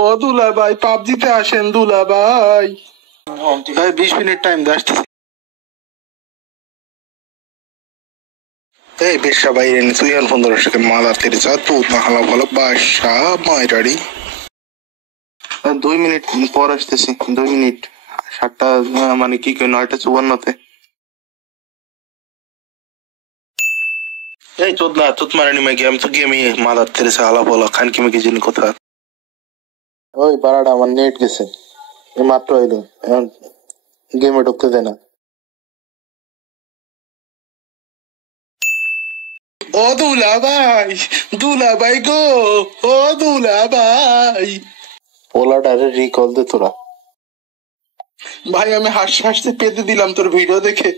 ও দুলা ভাই পাবজিতে আসেন দুলা ভাই। 20 মিনিট টাইম দে আসতেছি। এই বেশা বাইরে তুই আর 15 সেকেন্ড মাদার তেরেসা তু না হালা বলো বাসা মাইরাড়ি। 2 মিনিট পর আসতেছি, 2 মিনিট। 7টা মানে কি 9:54-তে। এই চোদনা চোদ মারানি মাইকে আমি তো গেমই মাদার তেরেসা হালা বলো খান কি মেকে জিন কথা। ওই বারাটা আমার নেট গেছে, এই মাত্র এলো, এখন গেমে ঢুকতে দেয় না। ও দুলা ভাই গো, ও দুলা ভাই। ওলাটারে রিকল দে তোরা। ভাই আমি হাসতে হাসতে পেতে দিলাম তোর ভিডিও দেখে।